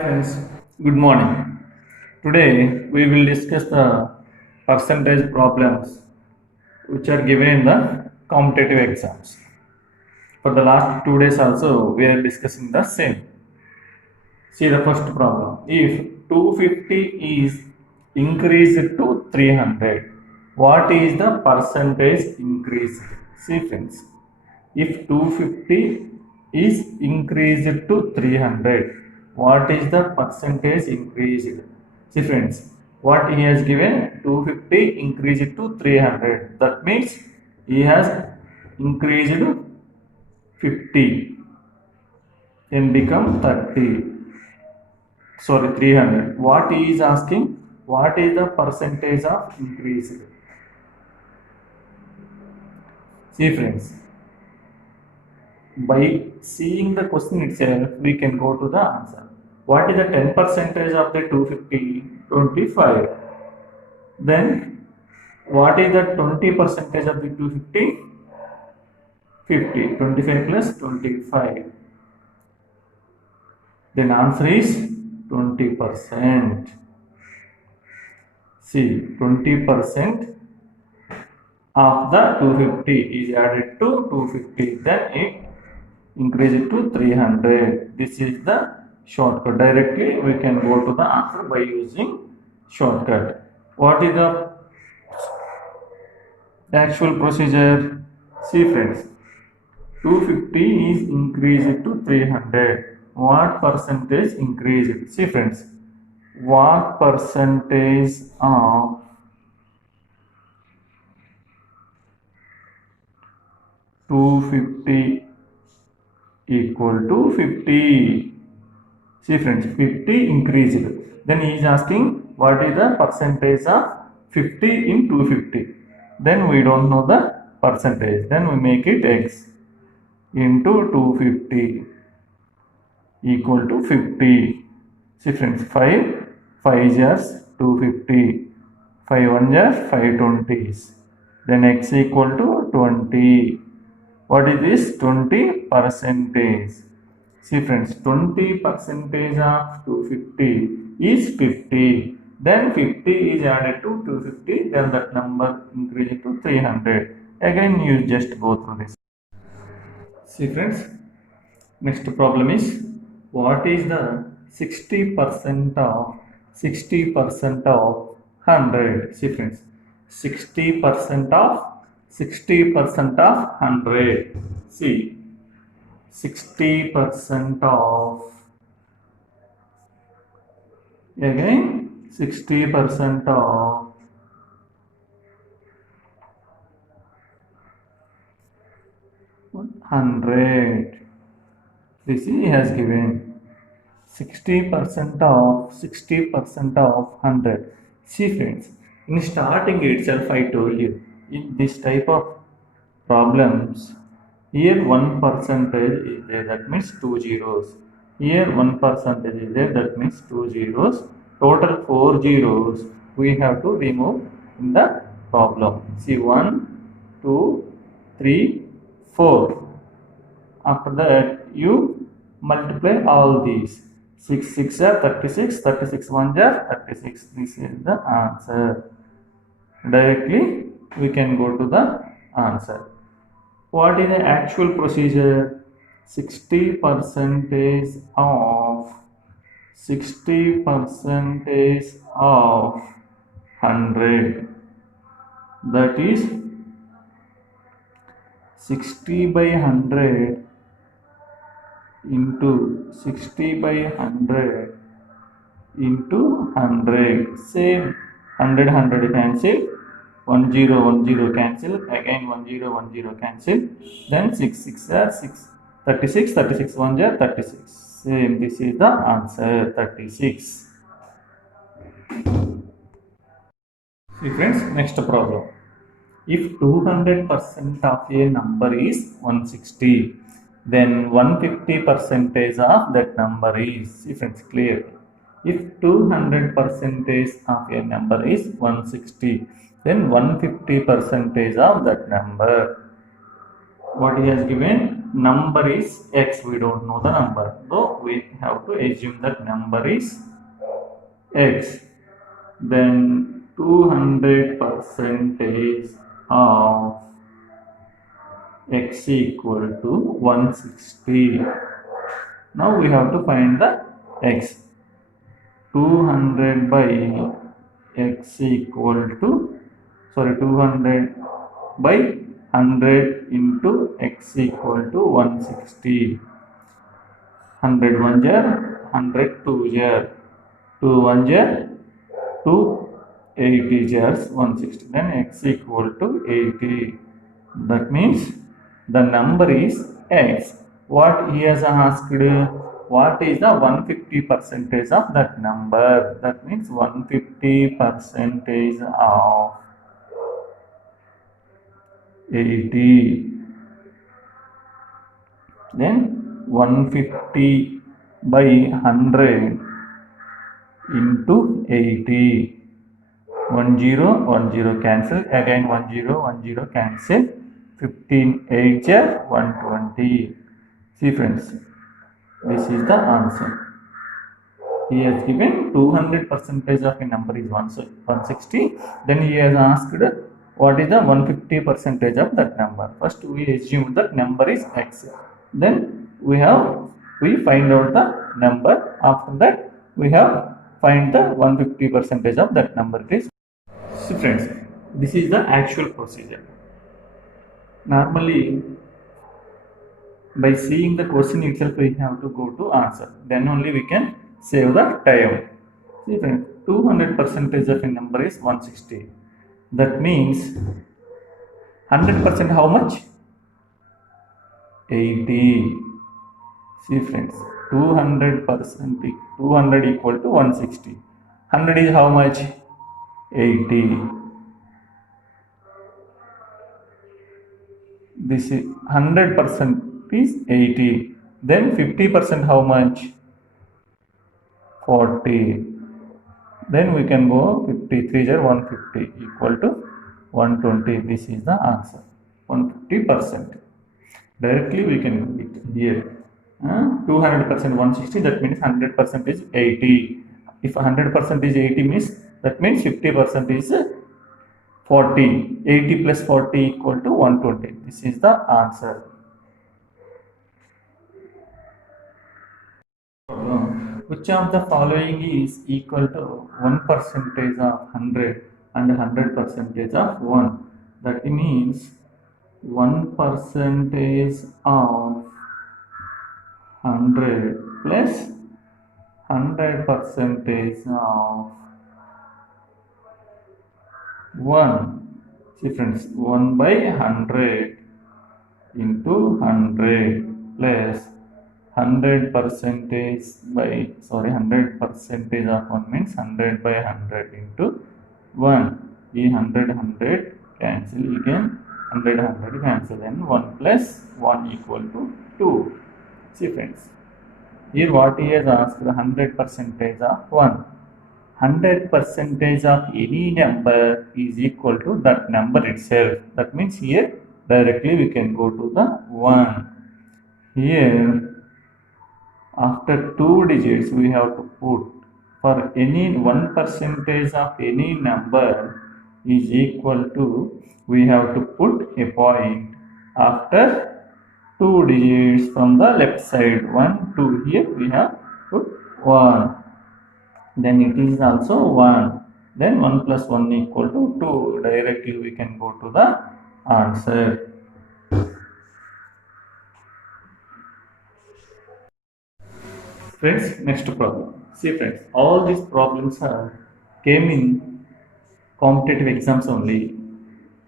Friends, good morning. Today we will discuss the percentage problems which are given in the competitive exams. For the last 2 days also we are discussing the same. See the first problem. If 250 is increased to 300, what is the percentage increase? See friends, if 250 is increased to 300, what is the percentage increased? See friends, what he has given 250 increased to 300. That means he has increased 50 and become 30. Sorry, 300. What he is asking? What is the percentage of increase? See friends, by seeing the question itself, we can go to the answer. What is the 10 percentage of the 250? 25. Then, what is the 20 percentage of the 250? 50. 25 plus 25. Then answer is 20%. See, 20% of the 250 is added to 250. Then it increases to 300. This is the shortcut. Directly we can go to the answer by using shortcut. What is the actual procedure? See friends, 250 is increased to 300. What percentage increased? See friends, what percentage of 250 equal to 50? See friends, 50 increased. Then he is asking what is the percentage of 50 in 250. Then we don't know the percentage. Then we make it x into 250 equal to 50. See friends, 5 is 250. 5 1 is 5 20s. Then x equal to 20. What is this? 20 percentage. See friends, 20 percentage of 250 is 50. Then 50 is added to 250. Then that number increases to 300. Again, you just go through this. See friends, next problem is what is the 60% of 100? See friends, 60% of 100. See, 60% of, again 60% of 100. This he has given 60% of 100. See friends, in starting itself I told you, in this type of problems, here 1 percentage is there, that means 2 zeros. Here 1 percentage is there, that means 2 zeros. Total 4 zeros we have to remove in the problem. See, 1, 2, 3, 4. After that, you multiply all these. 6 6 are 36, 36 1 are 36. This is the answer. Directly we can go to the answer. What is the actual procedure? 60% of 100. That is 60 by 100 into 60 by 100 into 100. Same 100 cancel. 1 0 1 0 cancel, again 1 0 1 0 cancel, then 6 6 are 6, 36 36 1 are 36. Same, this is the answer, 36. See friends, next problem. If 200% of a number is 160, then 150% of that number is, see friends, clear. If 200% of a number is 160, then 150% of that number. What he has given? number is x, we don't know the number, so we have to assume that number is x. Then 200 percentage of x equal to 160. Now we have to find the x. 200 by x equal to, 200 by 100 into x equal to 160. 100 1 jar, 100 2 jar, 2 1 jar, 2 80 jars, 160. Then x equal to 80. That means the number is x. What he has asked, what is the 150 percentage of that number? That means 150 percentage of 80. Then 150 by 100 into 80. 1 0 1 0 cancel, again 1 0 1 0 cancel, 15 8 jar, 120. See friends, this is the answer. He has given 200 percentage of a number is 160. Then he has asked what is the 150 percentage of that number. First we assume that number is x. Then we find out the number. After that we have find the 150 percentage of that number. It is. So friends, this is the actual procedure. Normally, by seeing the question itself, we have to go to answer. Then only we can save the time. See friends, 200 percentage of a number is 160. That means 100% how much? 80. See friends, 200%, 200 equal to 160. 100 is how much? 80. This is 100% is 80. Then 50% how much? 40. Then we can go 53 are 150 equal to 120. This is the answer. 150%. Directly we can get here. 200% 160, that means 100% is 80. If 100% is 80 means, that means 50% is 40. 80 plus 40 equal to 120. This is the answer. Which of the following is equal to 1% of 100 and 100% of 1? That means 1% of 100 plus 100% of 1. See friends, 1 by 100 into 100 plus 100% by 100% of 1 means 100 by 100 into 1. The 100 cancel, again 100 cancel, and 1 plus 1 equal to 2. See friends, here what he has asked, 100% of 1. 100% of any number is equal to that number itself. That means here directly we can go to the 1. Here after 2 digits we have to put, for any 1% of any number is equal to, we have to put a point after 2 digits from the left side. 1 2, here we have put 1. Then it is also 1. Then 1 plus 1 equal to 2. Directly we can go to the answer. Friends, next problem. See friends, all these problems came in competitive exams only.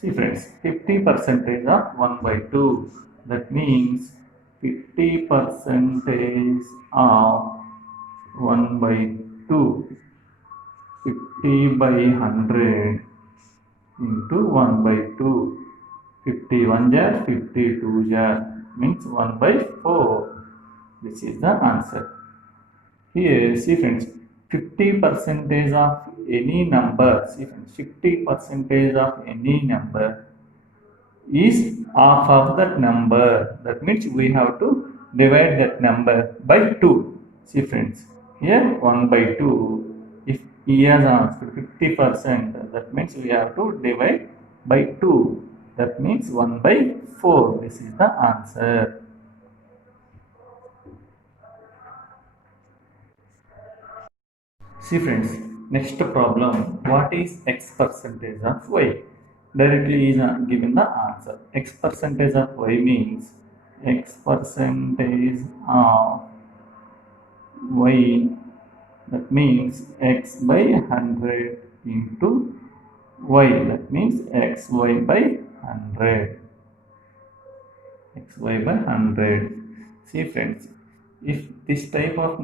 See friends, 50% of 1 by 2. That means 50% of 1 by 2. 50 by 100 into 1 by 2. 51 jar, 52 jar means 1 by 4. This is the answer. Here, see friends, 50% of any number, see friends, 50% of any number is half of that number. That means we have to divide that number by 2. See friends, here 1 by 2. If he has asked 50%, that means we have to divide by 2. That means 1 by 4. This is the answer. See friends, next problem. What is x percentage of y? Directly is given the answer. X percentage of y means x percentage of y, that means x by 100 into y, that means xy by 100. Xy by 100. See friends, if this type of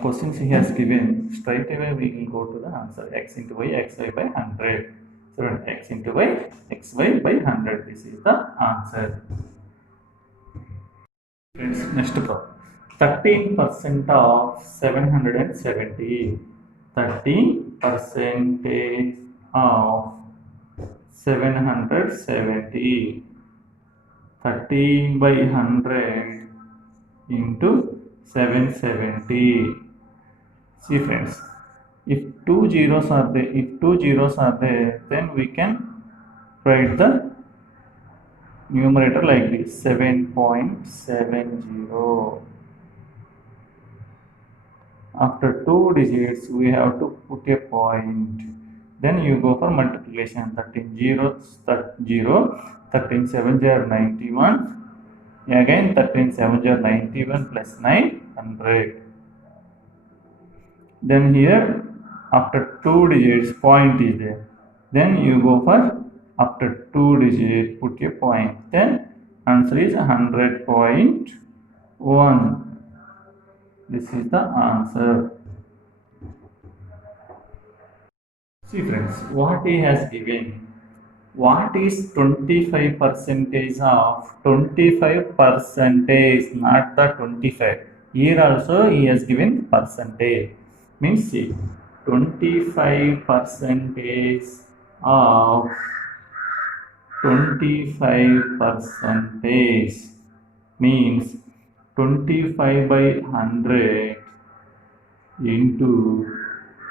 questions he has given, straight away we will go to the answer. X into y, xy by 100. So x into y, xy by 100. This is the answer. Friends, next problem. 13% of 770. 13% of 770. 13 by 100 into 770. See friends, if two zeros are there, then we can write the numerator like this, 7.70. After 2 digits, we have to put a point. Then you go for multiplication. 13 zeros, 0, 13 sevens are 91. Again 13 sevens are 91 plus 9, 100. Then here after 2 digits point is there. Then you go for after 2 digits put a point. Then answer is 100.1. This is the answer. See friends, what he has given. What is 25% of 25%, not the 25. Here also he has given percentage. Means see, 25% of 25% means 25 by 100 into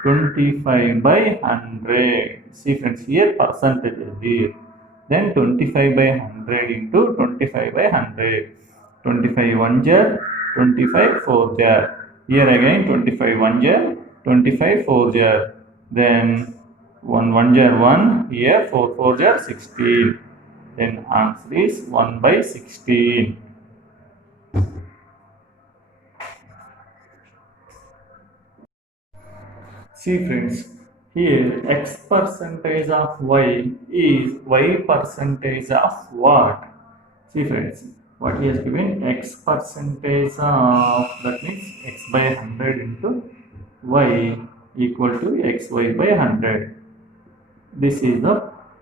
25 by 100. See friends, here percentage is there. Then 25 by 100 into 25 by 100. 25 1 jar, 25 4 jar. Here again 25 1 jar, 25 4 jar. Then 1 1 jar 1. Here 4 4 jar 16. Then answer is 1 by 16. See friends, here x percentage of y is y percentage of what? See friends, what he has given, x percentage of, that means x by 100 into y equal to xy by 100. This is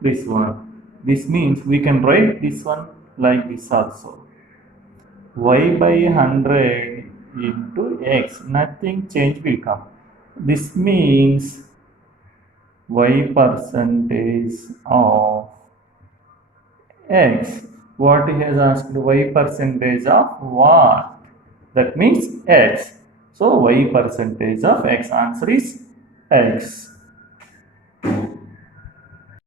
this one. This means we can write this one like this also. Y by 100 into x, nothing change will come. This means y percentage of x. What he has asked, y percentage of what? That means x. So y percentage of x, answer is x.